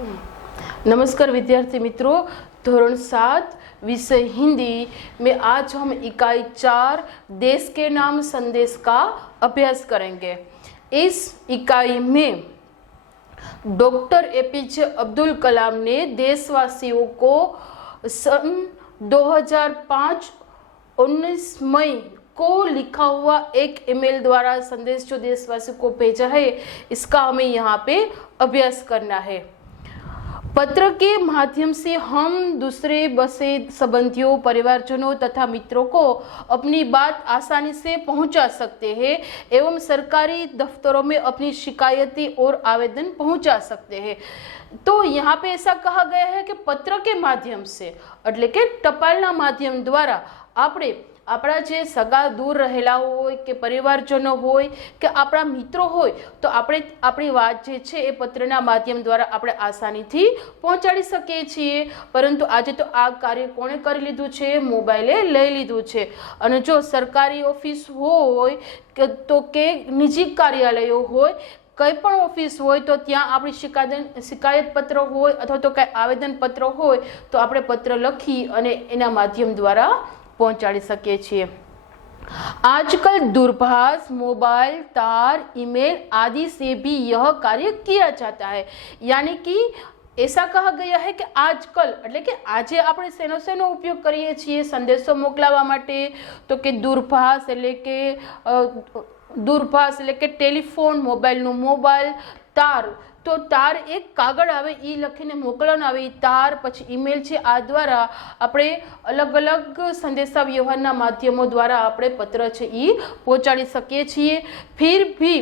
नमस्कार विद्यार्थी मित्रों, धोरण 7 विषय हिंदी में आज हम इकाई 4 देश के नाम संदेश का अभ्यास करेंगे। इस इकाई में डॉक्टर एपीजे अब्दुल कलाम ने देशवासियों को सन 2005 19 मई को लिखा हुआ एक ईमेल द्वारा संदेश जो देशवासियों को भेजा है, इसका हमें यहाँ पे अभ्यास करना है। पत्र के माध्यम से हम दूसरे बसे संबंधियों, परिवारजनों तथा मित्रों को अपनी बात आसानी से पहुंचा सकते हैं एवं सरकारी दफ्तरों में अपनी शिकायतें और आवेदन पहुंचा सकते हैं। तो यहाँ पे ऐसा कहा गया है कि पत्र के माध्यम से એટલે કે ટપાલના માધ્યમ દ્વારા આપણે આપણા જે સગા દૂર રહેલા હોય કે પરિવારજનો હોય કે આપણા મિત્રો હોય તો આપણે આપણી વાત જે છે એ પત્રના માધ્યમ દ્વારા આપણે આસાનીથી પહોંચાડી શકીએ છીએ। પરંતુ આજે તો આ કાર્ય કોણે કરી લીધું છે? મોબાઈલે લઈ લીધું છે। અને જો સરકારી ઓફિસ હોય તો કે નિજી કાર્યાલયો હોય, कई पण ऑफिस होय तो त्या आपणी शिकायत पत्र होय अथवा तो कई आवेदन पत्र होय तो आपणे पत्र लखी अने एना माध्यम द्वारा पहोंचाड़ी सकीए छीए। आजकल दूरभाष, मोबाइल, तार, ईमेल आदि से भी यह कार्य किया जाता है। यानी कि ऐसा कहा गया है कि आजकल એટલે કે આજે આપણે શેનો ઉપયોગ કરીએ છીએ સંદેશો મોકલવા માટે? તો કે दूरभाष એટલે કે ટેલિફોન, મોબાઈલનું મોબાઈલ, તાર તો તાર એક કાગળ આવે એ લખીને મોકલવાનો આવે એ તાર, પછી ઈમેલ છે આ દ્વારા આપણે અલગ અલગ સંદેશા વ્યવહારના માધ્યમો દ્વારા આપણે પત્ર છે એ પહોંચાડી શકીએ છીએ। फिर भी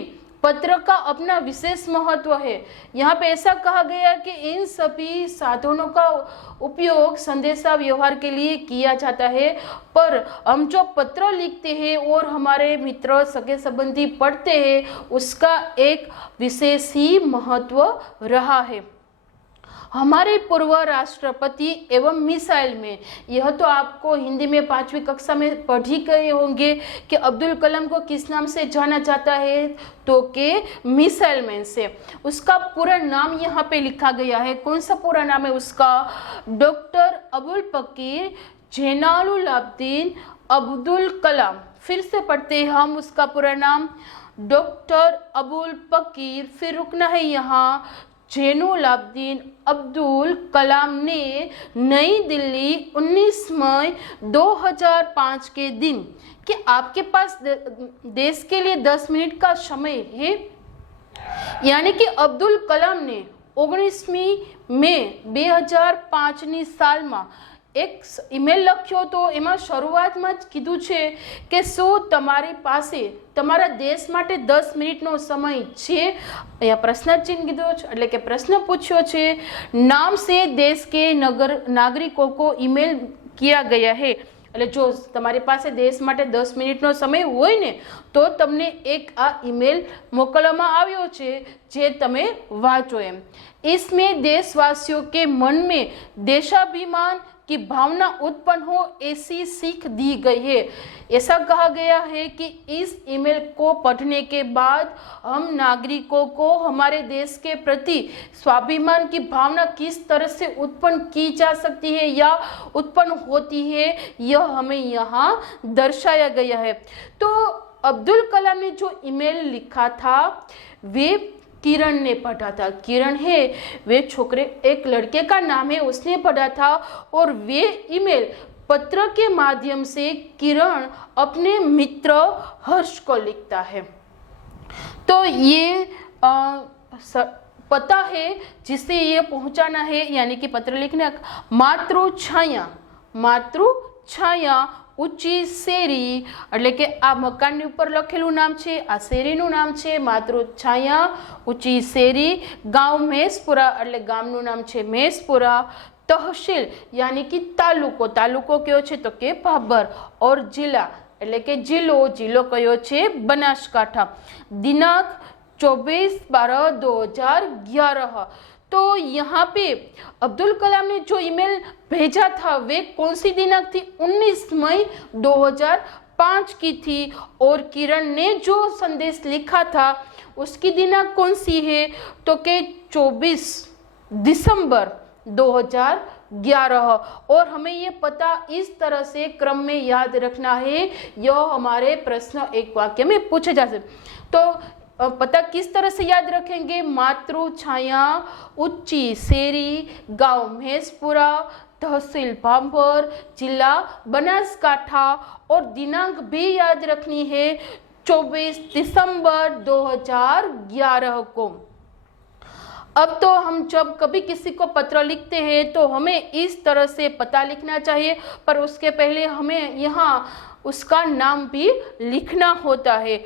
पत्र का अपना विशेष महत्व है। यहाँ पे ऐसा कहा गया कि इन सभी साधनों का उपयोग संदेशा व्यवहार के लिए किया जाता है, पर हम जो पत्र लिखते हैं और हमारे मित्र, सगे संबंधी पढ़ते हैं, उसका एक विशेष ही महत्व रहा है। हमारे पूर्व राष्ट्रपति एवं मिसाइल मैन, यह तो आपको हिंदी में 5वीं कक्षा में पढ़ ही गए होंगे कि अब्दुल कलाम को किस नाम से जाना जाता है? तो के मिसाइल मैन से। उसका पूरा नाम यहाँ पे लिखा गया है। कौन सा पूरा नाम है उसका? डॉक्टर अबुल पकीर जैनुलाब्दीन अब्दुल कलाम। फिर से पढ़ते हैं हम उसका पूरा नाम, डॉक्टर अबुल पकीर, फिर रुकना है यहाँ, जैनुलाब्दीन अब्दुल कलाम ने नई दिल्ली 19 मई 2005 के दिन कि आपके पास देश के लिए 10 मिनट का समय है। यानी कि अब्दुल कलाम ने 19 मई 2005 साल में एक ईमेल लख्यो तो एमां शरूआतमां ज कीधुं छे के शुं तमारी पासे तमारा देश माटे 10 मिनिटनो समय छे? अहींया प्रश्न चिन्ह कीधो छे એટલે કે प्रश्न पूछ्यो छे। नाम से देश के नागरिकों को ईमेल किया गया है। એટલે જો તમારી પાસે દેશ માટે 10 મિનિટનો સમય હોય ને તો તમને એક આ ઈમેલ મોકલવામાં આવ્યો છે જે તમે વાંચો એમ। इसमें देशवासियों के मन में देशाभिमान की भावना उत्पन्न हो ऐसी सीख दी गई है। ऐसा कहा गया है कि इस ईमेल को पढ़ने के बाद हम नागरिकों को हमारे देश के प्रति स्वाभिमान की भावना किस तरह से उत्पन्न की जा सकती है या उत्पन्न होती है, यह हमें यहाँ दर्शाया गया है। तो अब्दुल कलाम ने जो ईमेल लिखा था वे किरण ने पढ़ा था। किरण है वे छोकरे, एक लड़के का नाम है, उसने पढ़ा था और वे ईमेल पत्र के माध्यम से किरण अपने मित्र हर्ष को लिखता है। तो ये पता है जिसे ये पहुंचाना है, यानी कि पत्र लिखने मातृछाया, मातृछाया ऊंची शेरी એટલે કે આ મકાનની ઉપર લખેલું નામ છે, આ શેરીનું નામ છે માતૃછાયા ઊંચી શેરી, ગાંવ મેસપુરા એટલે ગામનું નામ છે મેસપુરા, તહસીલ यानी कि तालुको, तालुको કયો છે તો કે ભાભર, और जिला એટલે કે જિલ્લો, જિલ્લો કયો છે બનાસકાંઠા, દિનાંક 24/12/2011। तो यहाँ पे अब्दुल कलाम ने जो ईमेल भेजा था वे कौन सी दिनांक थी? 19 मई 2005 की थी। और किरण ने जो संदेश लिखा था उसकी दिनांक कौन सी है? तो के 24 दिसंबर 2011। और हमें ये पता इस तरह से क्रम में याद रखना है, यह हमारे प्रश्न एक वाक्य में पूछे जा सकते। तो पता किस तरह से याद रखेंगे? मातृ छाया, उच्ची शेरी, गांव महेशपुरा, तहसील भाभर, जिला बनासकांठा, और दिनांक भी याद रखनी है 24 दिसंबर 2011 को। अब तो हम जब कभी किसी को पत्र लिखते हैं तो हमें इस तरह से पता लिखना चाहिए, पर उसके पहले हमें यहाँ उसका नाम भी लिखना होता है।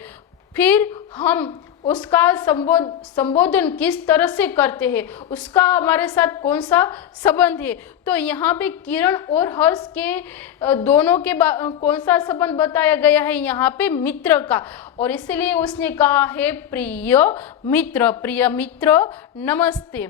फिर हम उसका संबोधन किस तरह से करते हैं, उसका हमारे साथ कौन सा संबंध है। तो यहाँ पे किरण और हर्ष के दोनों के कौन सा संबंध बताया गया है? यहाँ पे मित्र का, और इसलिए उसने कहा है प्रिय मित्र। प्रिय मित्र नमस्ते,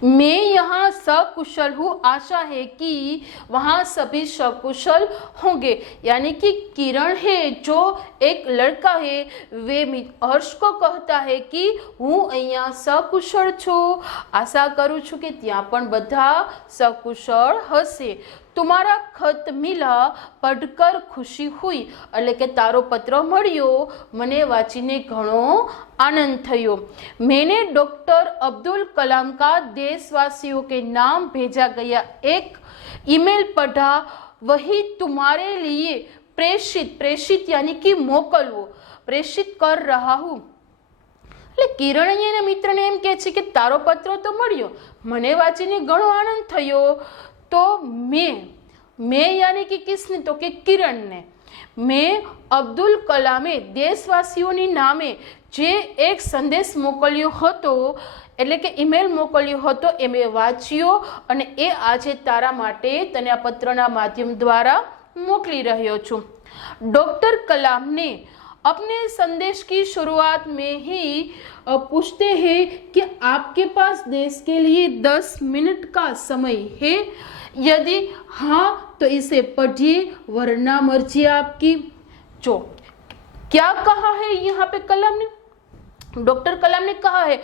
मैं यहाँ सकुशल हूँ, आशा है कि वहाँ सभी सकुशल होंगे। यानी कि किरण है जो एक लड़का है, वे हर्ष को कहता है कि हूँ અહીંયા સકુશળ છું, આશા કરું છું કે ત્યાં પણ બધા સકુશળ હશે। तुम्हारा खत मिला, पढ़कर खुशी हुई, એટલે કે તારો પત્ર મળ્યો, મને વાંચીને ઘણો आनंद थयो। मैंने डॉक्टर अब्दुल कलाम का देशवासियों के नाम भेजा गया एक ईमेल पढ़ा, वही तुम्हारे लिए प्रेषित यानी कि मोकलवो, प्रेषित कर रहा हूँ। એટલે કિરણ એના મિત્રને એમ કહે છે કે તારો પત્ર તો મળ્યો, મને વાંચીને ઘણો આનંદ થયો। तो मैं यानी कि किसने? तो कि किरण ने। मैं અબ્દુલ કલામે દેશવાસીઓની નામે જે એક સંદેશ મોકલ્યો હતો, એટલે કે ઈમેલ મોકલ્યો હતો, એ મેં વાંચ્યો અને એ આજે તારા માટે તને આ પત્રના માધ્યમ દ્વારા મોકલી રહ્યો છું। ડૉક્ટર કલામ ने अपने संदेश की शुरुआत में ही पूछते हैं कि आपके पास देश के लिए 10 मिनट का समय है? यदि हाँ तो इसे पढ़िए, वरना मर्जी आपकी। जो क्या कहा है यहाँ पे कलाम ने? डॉक्टर कलाम ने कहा है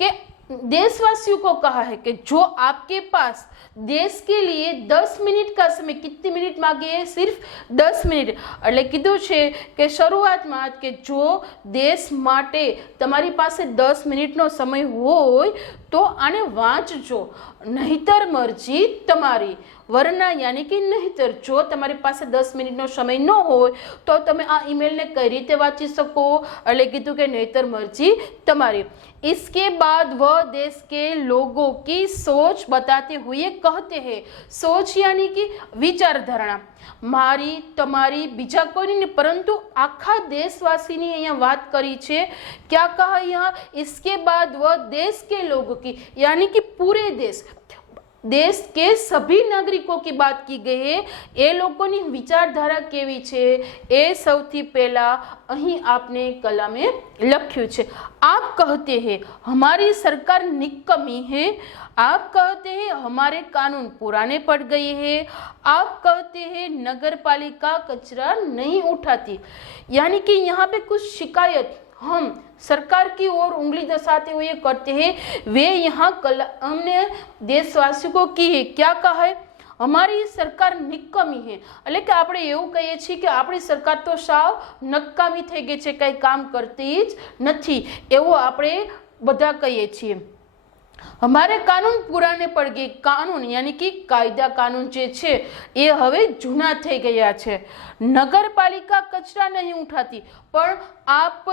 कि देशवासियों को कहा है कि जो आपके पास देश के लिए 10 मिनिट का समय, कितनी मिनिट मांगी है? सिर्फ 10 मिनिट। એટલે કીધું છે કે શરૂઆતમાં કે જો દેશ માટે તમારી પાસે 10 મિનિટનો સમય હોય તો આને વાંચજો, નહીતર મરજી તમારી। વરના यानी कि નહીતર જો તમારી પાસે 10 મિનિટનો સમય ન હોય તો તમે આ ઈમેલને કઈ રીતે વાંચી શકો? એટલે કીધું કે નહીતર મરજી તમારી। इसके बाद वह देश के लोगों की सोच बताते हुए कहते हैं, सोच यानी कि विचारधारणा, मारी तमारी बीजा कोई नहीं, परंतु आखा देशवासी ने यहाँ बात करी छे। क्या कहा यहाँ? इसके बाद वह देश के लोगों की यानी कि पूरे देश के सभी नागरिकों की बात की गई है। ए लोगों विचारधारा केवी छे ए सौथी पहला अहीं आपने कलामे लख्यु छे। आप कहते हैं हमारी सरकार निकम्मी है, आप कहते हैं हमारे कानून पुराने पड़ गए हैं, आप कहते हैं नगर पालिका कचरा नहीं उठाती। यानी कि यहाँ पे कुछ शिकायत हम सरकार की ओर उंगली दसाते हुए करते हैं, वे यहाँ हमने देशवासियों को की है। क्या कहा है? અમારી સરકાર નિકમી છે, એટલે કે આપણે એવું કહીએ છીએ કે આપણી સરકાર તો સાવ નકામી થઈ ગઈ છે, કંઈ કામ કરતી જ નથી, એવું આપણે બધા કહીએ છીએ। हमारे कानून पुराने पड़ गए। कानून यानी कि कायदा कानून जे छे ए हवे जूना थई गया छे। नगरपालिका कचरा नहीं उठाती, पर आप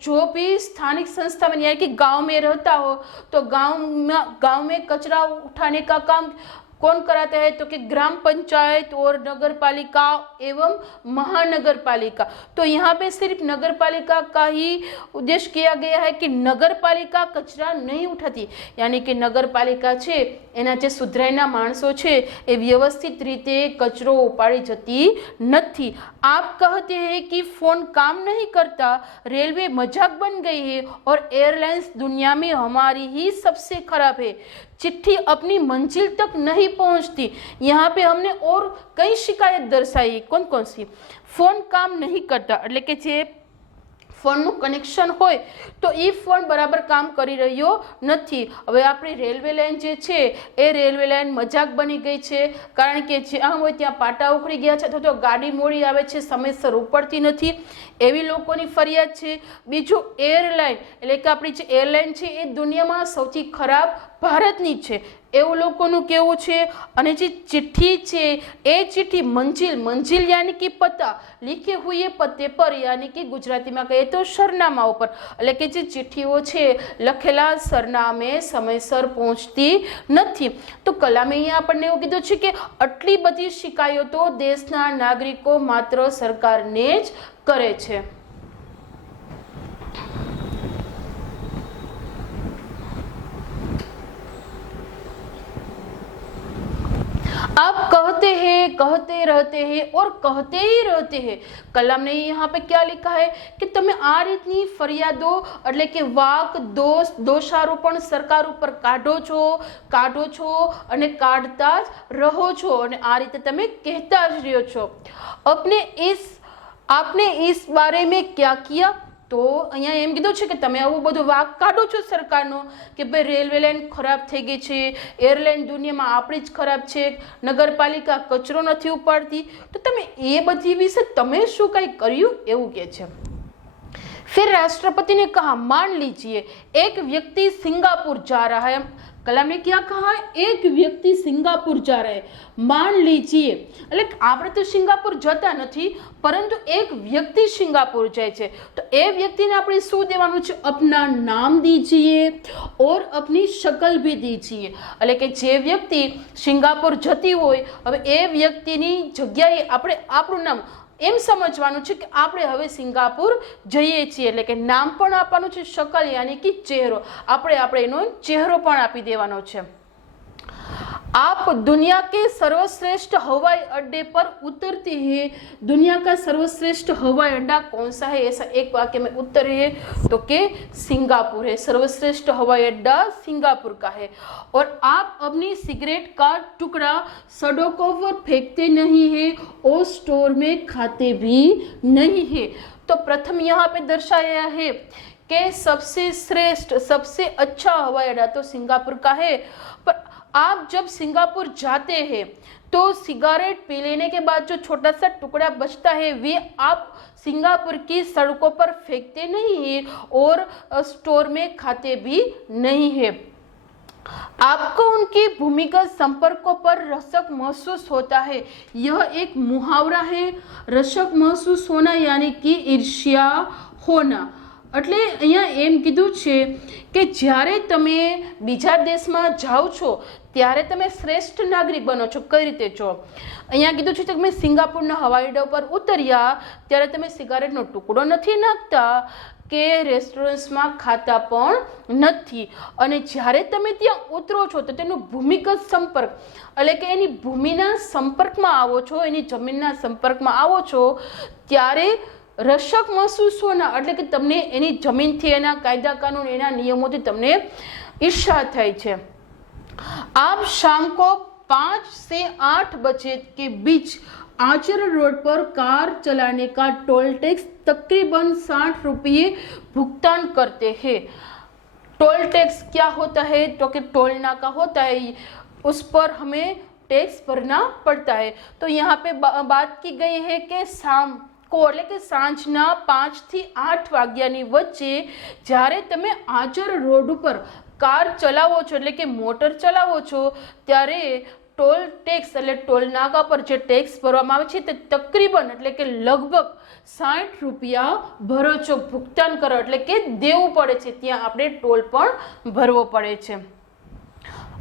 जो भी स्थानिक संस्था में यानी कि गांव में रहता हो तो गांव में कचरा उठाने का काम कौन कराता है? तो कि ग्राम पंचायत और नगर पालिका एवं महानगर पालिका। तो यहाँ पे सिर्फ नगर पालिका का ही उद्देश्य किया गया है कि नगर पालिका कचरा नहीं उठाती, यानी कि नगर पालिका छे एना जे सुधरायना माणसो छे ए व्यवस्थित रीते कचरो उपाड़ी जती नथी। आप कहते हैं कि फोन काम नहीं करता, रेलवे मजाक बन गई है और एयरलाइंस दुनिया में हमारी ही सबसे खराब है, चिट्ठी अपनी मंजिल तक नहीं पहुंचती। यहाँ पे हमने और कई शिकायत दर्शाई। कौन कौन सी? फोन काम नहीं करता, એટલે કે જે ફોનનું કનેક્શન હોય તો એ ફોન બરાબર કામ કરી રહ્યો નથી. હવે આપણી રેલવે લાઇન જે છે એ રેલવે લાઇન મજાક બની ગઈ છે, કારણ કે જ્યાં હોય ત્યાં પાટા ઉખડી ગયા છે અથવા તો ગાડી મોડી આવે છે, સમયસર ઉપડતી નથી, એવી લોકોની ફરિયાદ છે. બીજું એરલાઇન એટલે કે આપણી જે એરલાઇન છે એ દુનિયામાં સૌથી ખરાબ ભારતની છે એવું લોકોનું કહેવું છે. અને જે चिट्ठी છે એ चिट्ठी મંજિલ યાની કે પતા लिखे हुए पत्ते पर यानी कि ગુજરાતીમાં કહીએ તો સરનામા ઉપર, એટલે કે જે ચિઠ્ઠીઓ છે લખેલા સરનામે સમયસર પહોંચતી નથી. તો કલામે અહીંયા આપણને એવું કીધું છે કે આટલી બધી શિકાયતો દેશના નાગરિકો માત્ર સરકારને જ કરે છે. आप कहते रहते हैं और कहते ही रहते हैं. कलाम ने यहाँ पे क्या लिखा है कि તમે આ રીતની ફરિયાદો એટલે કે વાક દોષારોપણ સરકાર ઉપર કાઢો છો અને કાઢતા જ રહો છો અને આ રીતે તમે કહેતા જ રહ્યો છો. आपने इस बारे में क्या किया? તો અહીંયા એમ કીધું છે કે તમે આવું બધું વાક કાઢો છો સરકારનો કે ભાઈ રેલવે લાઇન ખરાબ થઈ ગઈ છે, એરલાઇન દુનિયામાં આપણી જ ખરાબ છે, નગરપાલિકા કચરો નથી ઉપાડતી, તો તમે એ બધી વિશે તમે શું કંઈ કર્યું એવું કહે છે. फिर राष्ट्रपति ने कहा मान लीजिए एक व्यक्ति सिंगापुर जा रहा है. कलाम ने क्या कहा? एक व्यक्ति सिंगापुर जा रहा है. मान लीजिए એટલે આપણે તો સિંગાપુર જતા નથી, પરંતુ એક વ્યક્તિ સિંગાपुर જાય છે તો એ વ્યક્તિને આપણે શું દેવાનું છે? अपना नाम दीजिए और अपनी शक्ल भी दीजिए. એટલે કે જે વ્યક્તિ સિંગાपुर જતી હોય, હવે એ વ્યક્તિની જગ્યાએ આપણે આપણું નામ એમ સમજવાનું છે કે આપણે હવે સિંગાપુર જઈએ છીએ, એટલે કે નામ પણ આપવાનું છે, શકલ યાની કે ચહેરો, આપણે એનો ચહેરો પણ આપી દેવાનો છે. आप दुनिया के सर्वश्रेष्ठ हवाई अड्डे पर उतरते हैं. दुनिया का सर्वश्रेष्ठ हवाई अड्डा कौन सा है? ऐसा एक वाक्य में उत्तर है तो के सिंगापुर है. सर्वश्रेष्ठ हवाई अड्डा सिंगापुर का है. और आप अपनी सिगरेट का टुकड़ा सड़कों पर फेंकते नहीं है और स्टोर में खाते भी नहीं है. तो प्रथम यहाँ पे दर्शाया है कि सबसे श्रेष्ठ सबसे अच्छा हवाई अड्डा तो सिंगापुर का है. पर आप जब सिंगापुर जाते हैं तो सिगारेट पी लेने के बाद जो छोटा सा टुकड़ा बचता है वे आप सिंगापुर की सड़कों पर फेंकते नहीं हैं और स्टोर में खाते भी नहीं है. आपको उनकी भूमिगत संपर्कों पर रसक महसूस होता है. यह एक मुहावरा है. रसक महसूस होना यानी कि ईर्ष्या होना. એટલે અહીંયા એમ કીધું છે કે જ્યારે તમે બીજા દેશમાં જાઓ છો ત્યારે તમે શ્રેષ્ઠ નાગરિક બનો છો. કઈ રીતે છો? અહીંયા કીધું છે કે તમે સિંગાપુરના હવાઈ અડ્ડા પર ઉતર્યા ત્યારે તમે સિગારેટનો ટુકડો નથી નાખતા કે રેસ્ટોરન્ટ્સમાં ખાતા પણ નથી, અને જ્યારે તમે ત્યાં ઉતરો છો તો તેનો ભૂમિગત સંપર્ક એટલે કે એની ભૂમિના સંપર્કમાં આવો છો, એની જમીનના સંપર્કમાં આવો છો ત્યારે રશક महसूस होना એટલે કે તમને એની જમીનથી, એના કાયદા કાનૂન, એના નિયમોથી તમને ઈર્ષા થાય છે. आप शाम को 5 से 8 बजे के बीच आचर रोड पर कार चलाने का टोल टैक्स तकरीबन 60 रुपये भुगतान करते हैं. टोल टैक्स क्या होता है? तो कि टोल नाका होता है, उस पर हमें टैक्स भरना पड़ता है. तो यहाँ पे बात की गई है कि शाम એટલે કે સાંજના 5 થી 8 વાગ્યાની વચ્ચે જ્યારે તમે આચર રોડ ઉપર કાર ચલાવો છો એટલે કે મોટર ચલાવો છો ત્યારે ટોલ ટેક્સ એટલે ટોલ નાકા પર જે ટેક્સ ભરવામાં આવે છે તે તકરીબન એટલે કે લગભગ 60 રૂપિયા ભરો છો, ભુગતાન કરો એટલે કે દેવું પડે છે. ત્યાં આપણે ટોલ પણ ભરવો પડે છે.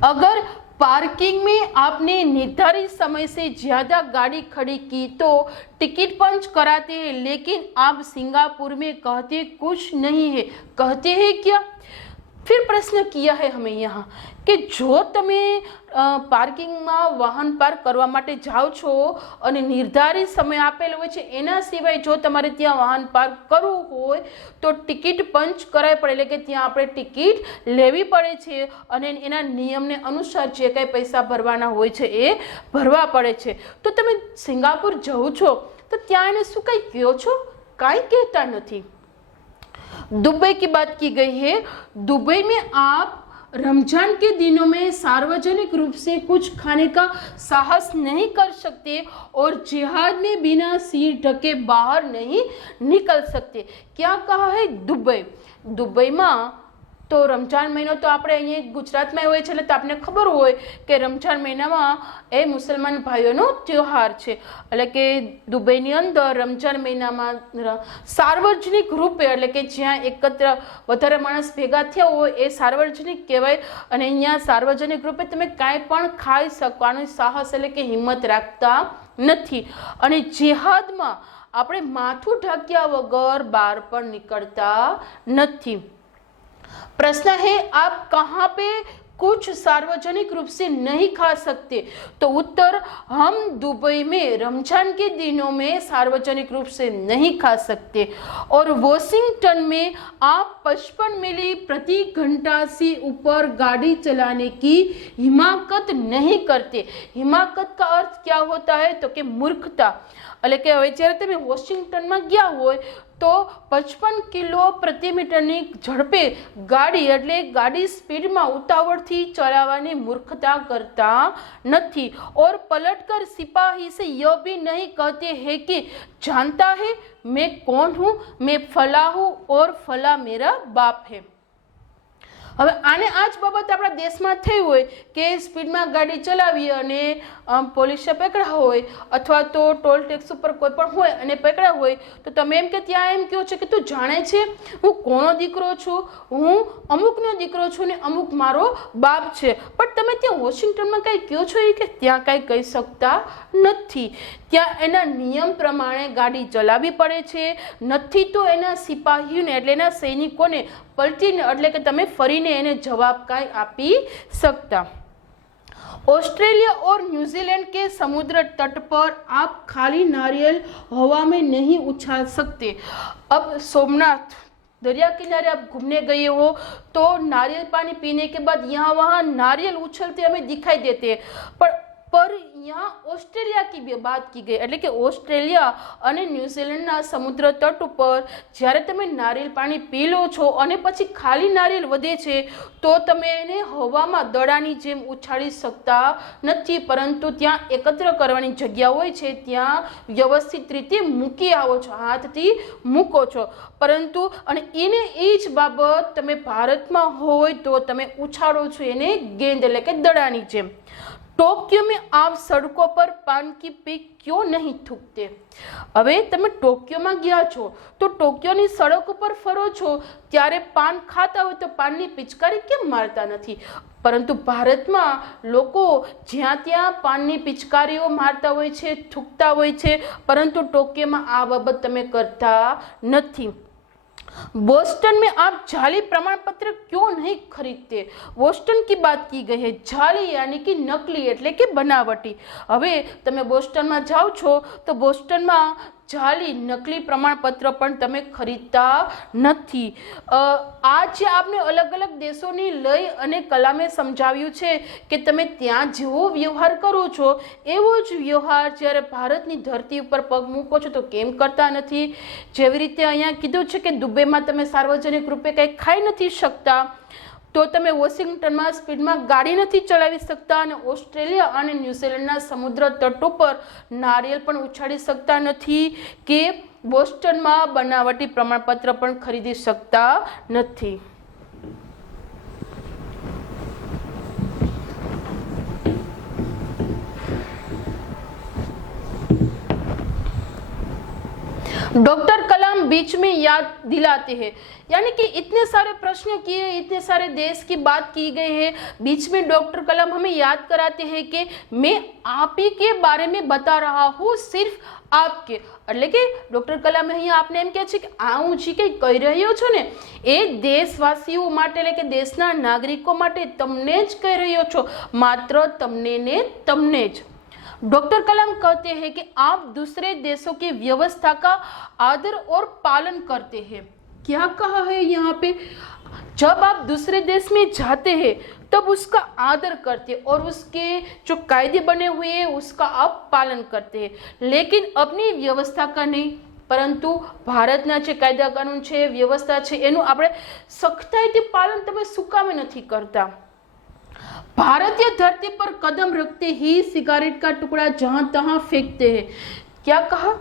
અગર पार्किंग में आपने निर्धारित समय से ज़्यादा गाड़ी खड़ी की तो टिकट पंच कराते हैं, लेकिन आप सिंगापुर में कहते कुछ नहीं है. कहते हैं क्या? फिर प्रश्न किया है हमें यहाँ કે જો તમે પાર્કિંગમાં વાહન પાર્ક કરવા માટે જાઓ છો અને નિર્ધારિત સમય આપેલો હોય છે એના સિવાય જો તમારે ત્યાં વાહન પાર્ક કરવું હોય તો ટિકિટ પંચ કરાવી પડે, એટલે કે ત્યાં આપણે ટિકિટ લેવી પડે છે અને એના નિયમને અનુસાર જે કંઈ પૈસા ભરવાના હોય છે એ ભરવા પડે છે. તો તમે સિંગાપુર જાઓ છો તો ત્યાં એને શું કંઈ કહો છો? કાંઈ કહેતા નથી. दुबई की बात की गई है। दुबई में आप रमजान के दिनों में सार्वजनिक रूप से कुछ खाने का साहस नहीं कर सकते और जिहाद में बिना सिर ढके बाहर नहीं निकल सकते। क्या कहा है? दुबई। दुबई में तो रमजान महीनो तो આપણે અહીં ગુજરાતમાં હોય છે એટલે તો આપણે ખબર હોય કે રમજાન મહિનામાં એ મુસલમાન ભાઈઓનો તહેવાર છે, એટલે કે દુબઈની અંદર રમજાન મહિનામાં સાર્વજનિક રૂપે એટલે કે જ્યાં એકત્ર વધારે માણસ ભેગા થયા હોય એ સાર્વજનિક કહેવાય અને અહીંયા સાર્વજનિક રૂપે તમે કાંઈ પણ ખાઈ શકવાનું સાહસ એટલે કે હિંમત રાખતા નથી અને જિહાદમાં આપણે માથું ઢાંક્યા વગર બહાર પણ નીકળતા નથી। प्रश्न है आप कहाँ पे कुछ सार्वजनिक रूप से नहीं खा सकते? तो उत्तर, हम दुबई में रमजान के दिनों में सार्वजनिक रूप से नहीं खा सकते और वॉशिंगटन में आप 55 मील प्रति घंटा से ऊपर गाड़ी चलाने की हिमाकत नहीं करते। हिमाकत का अर्थ क्या होता है? तो कि मूर्खता। એટલે કે હવે જ્યારે તમે વોશિંગ્ટનમાં ગયા હોય તો 55 કિલો પ્રતિ મીટરની ઝડપે ગાડી એટલે ગાડી સ્પીડમાં ઉતાવળથી ચલાવવાની મૂર્ખતા કરતા નથી और पलटकर सिपाही से यह भी नहीं कहते हैं कि जानता है मैं कौन हूँ, मैं फला हूँ और फला मेरा बाप है। હવે આને આ જ બાબત આપણા દેશમાં થઈ હોય કે સ્પીડમાં ગાડી ચલાવી અને પોલીસે પકડ્યા હોય અથવા તો ટોલ ટેક્સ ઉપર કોઈ પણ હોય અને પકડ્યા હોય તો તમે એમ કે ત્યાં એમ કહો છો કે તું જાણે છે હું કોનો દીકરો છું, હું અમુકનો દીકરો છું ને અમુક મારો બાપ છે, પણ તમે ત્યાં વોશિંગ્ટનમાં કંઈ કહો છો એ કે ત્યાં કંઈ કહી શકતા નથી। ત્યાં એના નિયમ પ્રમાણે ગાડી ચલાવવી પડે છે, નથી તો એના સિપાહીઓને એટલે એના સૈનિકોને પલટીને એટલે કે તમે ફરીને એને જવાબ કાંઈ આપી सकता। ऑस्ट्रेलिया और न्यूजीलैंड के समुद्र तट पर आप खाली नारियल हवा में नहीं उछाल सकते। अब सोमनाथ दरिया किनारे आप घूमने गए हो तो नारियल पानी पीने के बाद यहाँ वहाँ नारियल उछलते हमें दिखाई देते हैं, पर यहाँ ऑस्ट्रेलिया की भी बात की गई એટલે કે ઓસ્ટ્રેલિયા અને ન્યુઝીલેન્ડના સમુદ્ર તટ ઉપર જ્યારે તમે નારિયેલ પાણી પી લો છો અને પછી ખાલી નારિયેલ વધે છે તો તમે એને હવામાં દડાની જેમ ઉછાળી શકતા નથી, પરંતુ ત્યાં એકત્ર કરવાની જગ્યા હોય છે, ત્યાં વ્યવસ્થિત રીતે મૂકી આવો છો, હાથથી મૂકો છો, પરંતુ અને એને એ જ બાબત તમે ભારતમાં હોય તો તમે ઉછાળો છો એને ગેંદ એટલે કે દડાની જેમ। टोक्यो में आप सड़कों पर पान की पीक क्यों नहीं थूकते? હવે તમે ટોક્યોમાં ગયા છો તો ટોક્યોની સડકો પર ફરો છો ત્યારે પાન ખાતા હોય તો પાનની પિચકારી કેમ મારતા નથી? પરંતુ ભારતમાં લોકો જ્યાં ત્યાં પાનની પિચકારીઓ મારતા હોય છે, થૂકતા હોય છે, પરંતુ ટોક્યોમાં આ બાબત તમે કરતા નથી। बोस्टन में आप जाली प्रमाण पत्र क्यों नहीं खरीदते? बोस्टन की बात की गई है। जाली यानी कि नकली એટલે કે બનાવટી। હવે તમે બોસ્ટનમાં જાઓ છો તો બોસ્ટનમાં જાલી નકલી પ્રમાણપત્ર પણ તમે ખરીદતા નથી। આ જે આપણે અલગ અલગ દેશોની લઈ અને કલામે સમજાવ્યું છે કે તમે ત્યાં જેવો વ્યવહાર કરો છો એવો જ વ્યવહાર જ્યારે ભારતની ધરતી ઉપર પગ મૂકો છો તો કેમ કરતા નથી? જેવી રીતે અહીંયા કીધું છે કે દુબઈમાં તમે સાર્વજનિક રૂપે કંઈ ખાઈ નથી શકતા તો તમે વોશિંગ્ટનમાં સ્પીડમાં ગાડી નથી ચલાવી શકતા અને ઓસ્ટ્રેલિયા અને ન્યુઝીલેન્ડના સમુદ્ર તટ ઉપર નારિયેલ પણ ઉછાળી શકતા નથી કે બોસ્ટનમાં બનાવટી પ્રમાણપત્ર પણ ખરીદી શકતા નથી। डॉक्टर कलाम बीच में याद दिलाते हैं, यानी कि इतने सारे प्रश्न किए, इतने सारे देश की बात की गई है, बीच में डॉक्टर कलाम हमें याद कराते हैं कि मैं आप ही के बारे में बता रहा हूँ, सिर्फ आपके એટલે કે ડોક્ટર કલામે અહીંયા આપને એમ કહે છે કે આ હું જે કંઈ કહી રહ્યો છું ને એ દેશવાસીઓ માટે એટલે કે દેશના નાગરિકો માટે તમને જ કહી રહ્યો છો, માત્ર તમને ને તમને જ। डॉक्टर कलाम कहते हैं कि आप दूसरे देशों की व्यवस्था का आदर और पालन करते हैं। क्या कहा है यहाँ पे? जब आप दूसरे देश में जाते हैं तब उसका आदर करते हैं और उसके जो कायदे बने हुए हैं उसका आप पालन करते हैं, लेकिन अपनी व्यवस्था का नहीं, પરંતુ ભારતના જે કાયદા કાનૂન છે, વ્યવસ્થા છે, એનું આપણે સખ્તાઈથી પાલન તમે શું કામ નથી करता। भारतीय धरती पर कदम रखते ही सिगारेट का टुकड़ा जहां तहां फेंकते हैं। क्या कहा?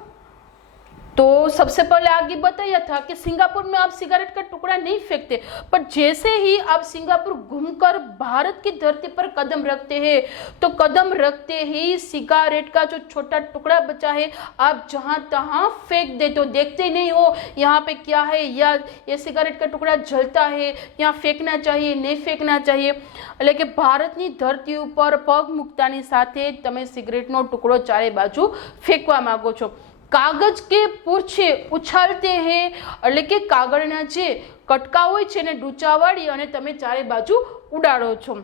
तो सबसे पहले आगे बताया था कि सिंगापुर में आप सिगरेट का टुकड़ा नहीं फेंकते, पर जैसे ही आप सिंगापुर घूमकर भारत की धरती पर कदम रखते हैं तो कदम रखते ही सिगारेट का जो छोटा टुकड़ा बचा है आप जहां तहां फेंक देते हो। देखते नहीं हो यहाँ पे क्या है, या ये सिगरेट का टुकड़ा जलता है, यहाँ फेंकना चाहिए नहीं फेंकना चाहिए। એટલે કે ભારતની ધરતી ઉપર પગ મૂકતાની સાથે તમે સિગરેટનો ટુકડો ચારે બાજુ ફેંકવા માંગો છો। કાગજ કે પૂરછે ઉછાલતે હે એટલે કે કાગળના જે કટકા હોય છે ને ડૂચાવાળી અને તમે ચારે બાજુ ઉડાડો છો।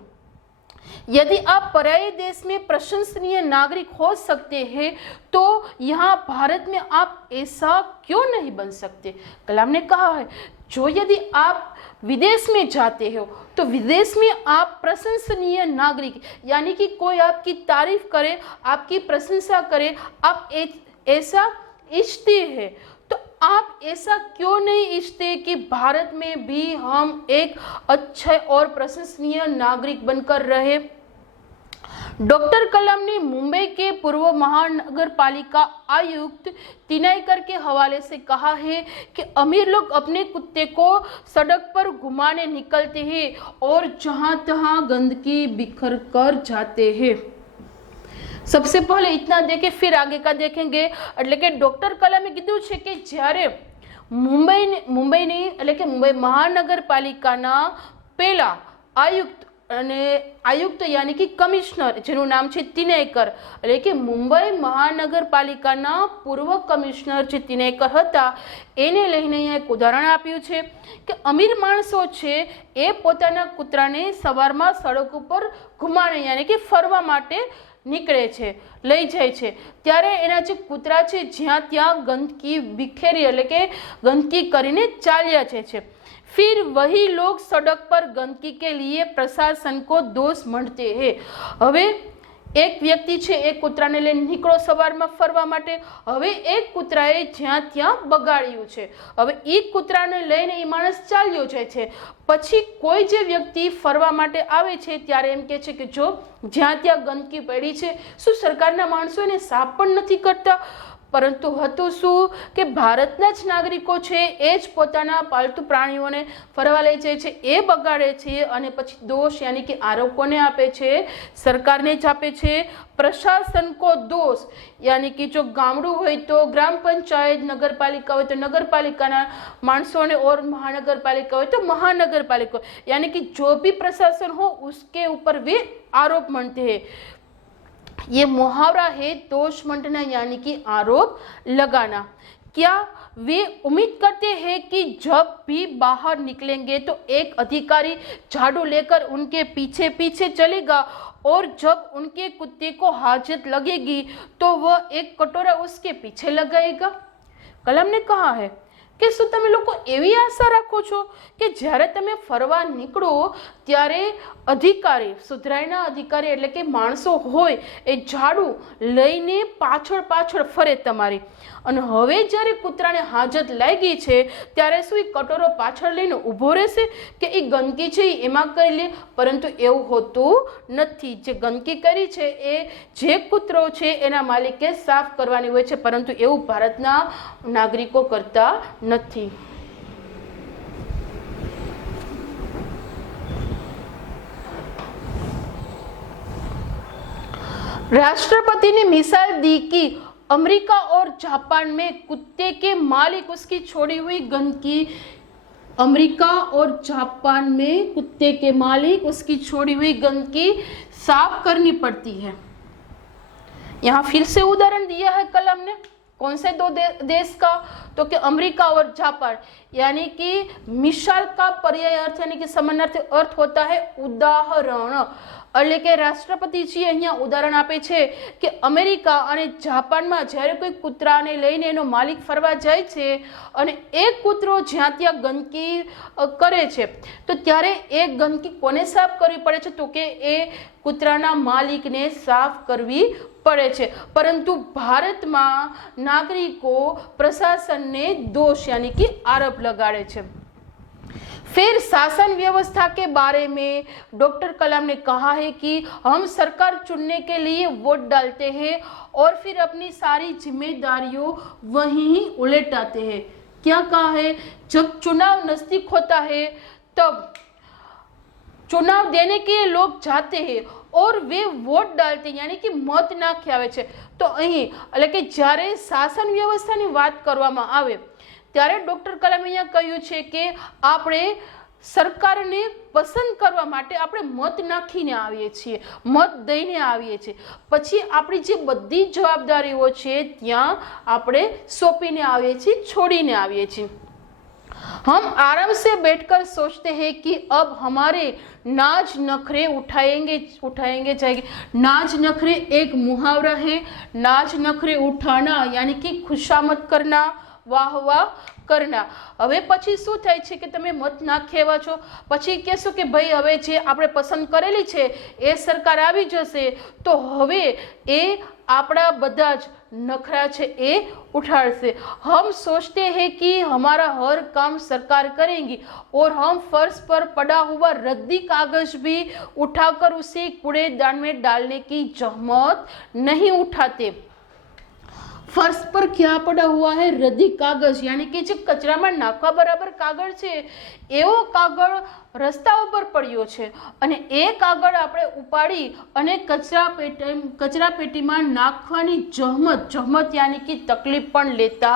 यदि आप पराये देश में प्रशंसनीय नागरिक हो सकते हैं तो यहाँ भारत में आप ऐसा क्यों नहीं बन सकते। कलाम ने कहा है जो यदि आप विदेश में जाते हो तो विदेश में आप प्रशंसनीय नागरिक यानी कि कोई आपकी तारीफ करे, आपकी प्रशंसा करे, आप ऐसा इच्छते हैं तो आप ऐसा क्यों नहीं इच्छते कि भारत में भी हम एक अच्छे और प्रशंसनीय नागरिक बनकर रहे। डॉक्टर कलाम ने मुंबई के पूर्व महानगर पालिका आयुक्त तिनाइकर के हवाले से कहा है कि अमीर लोग अपने कुत्ते को सड़क पर घुमाने निकलते हैं और जहां तहां गंदगी बिखर कर जाते हैं। सबसे पहले इतना देखें फिर आगे का देखेंगे। એટલે કે ડોક્ટર કલામે કીધું છે કે જ્યારે મુંબઈની એટલે કે મુંબઈ મહાનગરપાલિકાના પહેલા આયુક્ત યાની કે કમિશનર જેનું નામ છે તિનાઈકર એટલે કે મુંબઈ મહાનગરપાલિકાના પૂર્વ કમિશનર જે તિનાઈકર હતા એને લઈને અહીંયા એક ઉદાહરણ આપ્યું છે કે અમીર માણસો છે એ પોતાના કૂતરાને સવારમાં સડક ઉપર ઘુમાડે યાની કે ફરવા માટે નીકળે છે, લઈ જાય છે, ત્યારે એના જે કૂતરા છે જ્યાં ત્યાં ગંદકી बिखेरी એટલે કે ગંદકી કરીને ચાલ્યા જાય છે। फिर वही लोग सड़क पर गंदगी के लिए प्रशासन को दोष मढ़ते हैं। હવે એક વ્યક્તિ છે એ કૂતરાને લઈને નીકળો સવારમાં ફરવા માટે, હવે એક કૂતરાએ જ્યાં ત્યાં બગાડ્યું છે, હવે એ કૂતરાને લઈને એ માણસ ચાલ્યો જાય છે, પછી કોઈ જે વ્યક્તિ ફરવા માટે આવે છે ત્યારે એમ કહે છે કે જો જ્યાં ત્યાં ગંદકી પડી છે શું સરકારના માણસો એને સાફ પણ નથી કરતા। પરંતુ હતું શું કે ભારતના જ નાગરિકો છે એ જ પોતાના પાલતુ પ્રાણીઓને ફરવા લઈ જાય છે, એ બગાડે છે અને પછી દોષ યાની કે આરોપ કોને આપે છે? સરકારને જ આપે છે। પ્રશાસન કો દોષ યાની કે જો ગામડું હોય તો ગ્રામ પંચાયત, નગરપાલિકા હોય તો નગરપાલિકાના માણસોને और महानगरपालिका હોય तो महानगरपालिका यानी कि जो भी प्रशासन हो उसके ऊपर वे आरोप मानते हैं। ये मुहावरा है दोष मंडना यानी कि आरोप लगाना। क्या वे उम्मीद करते हैं कि जब भी बाहर निकलेंगे तो एक अधिकारी झाड़ू लेकर उनके पीछे पीछे चलेगा और जब उनके कुत्ते को हाजत लगेगी तो वह एक कटोरा उसके पीछे लगाएगा। कलाम ने कहा है કે શું તમે લોકો એવી આશા રાખો છો કે જ્યારે તમે ફરવા નીકળો ત્યારે અધિકારી, સુધરાઈના અધિકારી એટલે કે માણસો હોય એ ઝાડુ લઈને પાછળ પાછળ ફરે તમારી, અને હવે જ્યારે કૂતરાને હાજત લાગી છે ત્યારે શું એ કટોરો પાછળ લઈને ઊભો રહેશે કે એ ગંદકી છે એમાં કરી લે? પરંતુ એવું હોતું નથી। જે ગંદકી કરી છે એ જે કૂતરો છે એના માલિકે સાફ કરવાની હોય છે, પરંતુ એવું ભારતના નાગરિકો કરતા નથી। राष्ट्रपति ने मिसाल दी कि अमेरिका और जापान में कुत्ते के मालिक उसकी छोड़ी हुई गंदगी, अमेरिका और जापान में कुत्ते के मालिक उसकी छोड़ी हुई गंदगी साफ करनी पड़ती है। यहाँ फिर से उदाहरण दिया है कलाम ने। कौन से दो देश का? तो कि अमेरिका और जापान, यानी कि मिसाल का पर्याय अर्थ यानी कि समानार्थी अर्थ होता है उदाहरण। એટલે કે રાષ્ટ્રપતિજી અહીંયા ઉદાહરણ આપે છે કે અમેરિકા અને જાપાનમાં જ્યારે કોઈ કૂતરાને લઈને એનો માલિક ફરવા જાય છે અને એક કૂતરો જ્યાં ત્યાં ગંદકી કરે છે તો ત્યારે એ ગંદકી કોને સાફ કરવી પડે છે તો કે એ કૂતરાના માલિકને સાફ કરવી પડે છે। પરંતુ ભારતમાં નાગરિકો પ્રશાસનને दोष यानी कि आरोप लगाड़े छे। फिर शासन व्यवस्था के बारे में डॉक्टर कलाम ने कहा है कि हम सरकार चुनने के लिए वोट डालते हैं और फिर अपनी सारी जिम्मेदारियों वहीं ही उलटाते हैं। क्या कहा है? जब चुनाव नजदीक होता है तब चुनाव देने के लिए लोग जाते हैं और वे वोट डालते हैं यानी कि मत नाखी आवे छे। तो અહીં એટલે કે જ્યારે શાસન વ્યવસ્થાની વાત કરવામાં આવે ત્યારે ડોક્ટર કલામે અહીંયા કહ્યું છે કે આપણે સરકારને પસંદ કરવા માટે આપણે મત નાખીને આવીએ છીએ, મત દઈને આવીએ છીએ, પછી આપણી જે બધી જવાબદારીઓ છે ત્યાં આપણે સોંપીને આવીએ છીએ, છોડીને આવીએ છીએ। हम आराम से बैठकर सोचते हैं कि अब हमारे नाज नखरे उठाएंगे जाएंगे। नाज नखरे एक मुहावरा है। नाज नखरे उठाना यानी कि खुशामद करना, वाह वाह करना। હવે પછી શું થાય છે કે તમે મત નાખ્યા છો પછી કહેશો કે ભાઈ હવે જે આપણે પસંદ કરેલી છે એ સરકાર આવી જશે તો હવે એ આપણા બધા જ नखरा छे ए उठाड़से। हम सोचते हैं कि हमारा हर काम सरकार करेंगी और हम फर्श पर पड़ा हुआ रद्दी कागज भी उठाकर उसे कूड़ेदान में डालने की जहमत नहीं उठाते। फर्श पर क्या पड़ा हुआ है? रद्दी कागज यानी कि जो कचरा में नाखवा बराबर कागळ छे एवो कागळ रस्ता पर पड्यो छे अने ए कागळ आपणे उपाड़ी अने कचरा पेटी में नाखवानी जहमत यानी कि तकलीफ पण लेता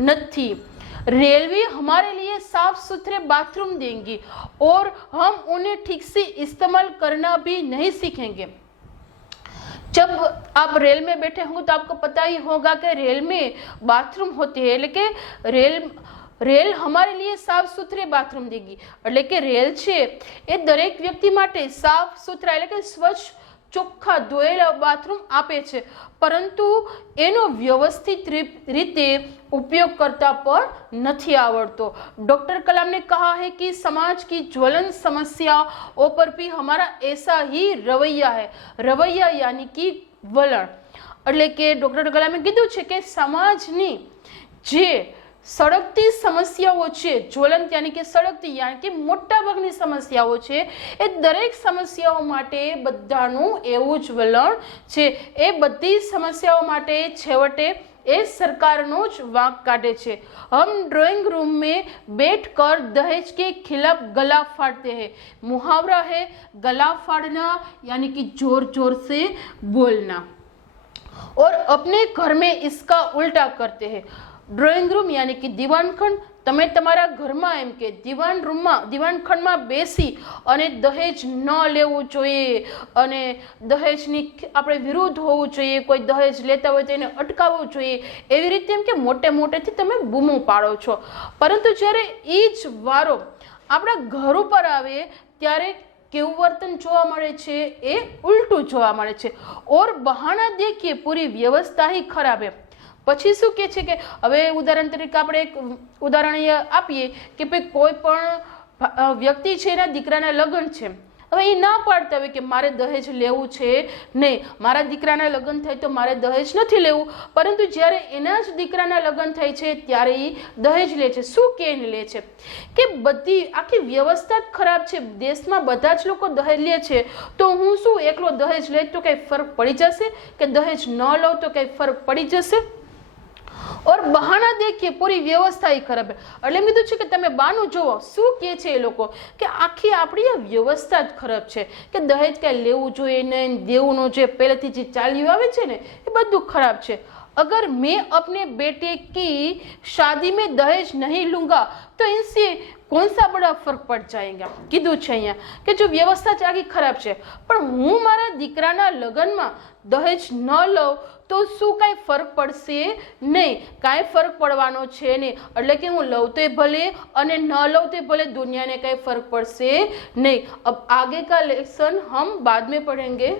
नथी। रेलवे हमारे लिए साफ सुथरे बाथरूम देंगी और हम उन्हें ठीक से इस्तेमाल करना भी नहीं सीखेंगे। जब आप रेल में बैठे होंगे तो आपको पता ही होगा कि रेल में बाथरूम होते हैं, लेकिन रेल हमारे लिए साफ सुथरे बाथरूम देगी। એટલે કે રેલ છે એ દરેક વ્યક્તિ માટે સાફ સુથરા એટલે કે સ્વચ્છ ચોખ્ખા ધોયેલા બાથરૂમ આપે છે, પરંતુ એનો વ્યવસ્થિત રીતે उपयोग करता पर नहीं आवड़तो। डॉक्टर कलाम ने कहा है कि समाज की ज्वलन समस्याओं पर भी हमारा ऐसा ही रवैया है। रवैया यानी कि वलण એટલે કે ડોક્ટર કલામે કીધું છે કે સમાજની જે સળગતી સમસ્યાઓ છે, જ્વલંત यानी कि સળગતી यानी कि મોટા ભાગની સમસ્યાઓ છે એ દરેક સમસ્યાઓ માટે બધાનું એવું જ વલણ છે। એ બધી સમસ્યાઓ માટે છેવટે ए सरकारनो ज वांक काटे छे। हम ड्राइंग रूम में बैठकर दहेज के खिलाफ गला फाड़ते हैं। मुहावरा है गला फाड़ना यानी कि जोर जोर से बोलना, और अपने घर में इसका उल्टा करते हैं। ड्राइंग रूम यानी कि दीवानखंड, તમે તમારા ઘરમાં એમ કે દીવાનખંડમાં બેસી અને દહેજ ન લેવું જોઈએ અને દહેજની આપણે વિરુદ્ધ હોવું જોઈએ, કોઈ દહેજ લેતા હોય તો એને અટકાવવું જોઈએ, એવી રીતે એમ કે મોટે મોટેથી તમે બૂમો પાડો છો। પરંતુ જ્યારે એ જ વારો આપણા ઘર ઉપર આવે ત્યારે કેવું વર્તન જોવા મળે છે? એ ઉલટું જોવા મળે છે। ઓર બહાના દેખીએ પૂરી વ્યવસ્થા ही खराब है। પછી શું કહે છે કે હવે ઉદાહરણ તરીકે આપણે એક ઉદાહરણ આપીએ કે ભાઈ કોઈ પણ વ્યક્તિ છે એના દીકરાના લગ્ન છે, હવે એ ના પાડતા હોય કે મારે દહેજ લેવું છે નહીં, મારા દીકરાના લગ્ન થાય તો મારે દહેજ નથી લેવું, પરંતુ જ્યારે એના જ દીકરાના લગ્ન થાય છે ત્યારે એ દહેજ લે છે। શું કેને લે છે કે બધી આખી વ્યવસ્થા જ ખરાબ છે। દેશમાં બધા જ લોકો દહેજ લે છે તો હું શું એકલો દહેજ લે તો કંઈ ફરક પડી જશે કે દહેજ ન લઉં તો કંઈ ફરક પડી જશે? और बहाना देखिए पूरी व्यवस्था ही खराब है। એટલે મીધું છે કે તમે બાનું જોવો શું કહે છે એ લોકો કે આખી આપણી વ્યવસ્થા જ ખરાબ છે કે દહેજ કાંઈ લેવું જોઈએ નહીં, દેવું જે પહેલેથી જે ચાલ્યું આવે છે ને એ બધું ખરાબ છે। अगर मैं अपने बेटे की शादी में दहेज नहीं लूंगा तो इनसे કોણ સા બડા ફરક પડ જાયગા। કીધું છે અહીંયા કે જો વ્યવસ્થા જ આખી ખરાબ છે પણ હું મારા દીકરાના લગ્નમાં દહેજ ન લઉં તો શું કાંઈ ફરક પડશે નહીં, કાંઈ ફરક પડવાનો છે નહીં। એટલે કે હું લઉં તો ભલે અને ન લઉં તો ભલે, દુનિયાને કાંઈ ફરક પડશે નહીં। अब आगे का लेसन हम बाद में पढ़ेंगे।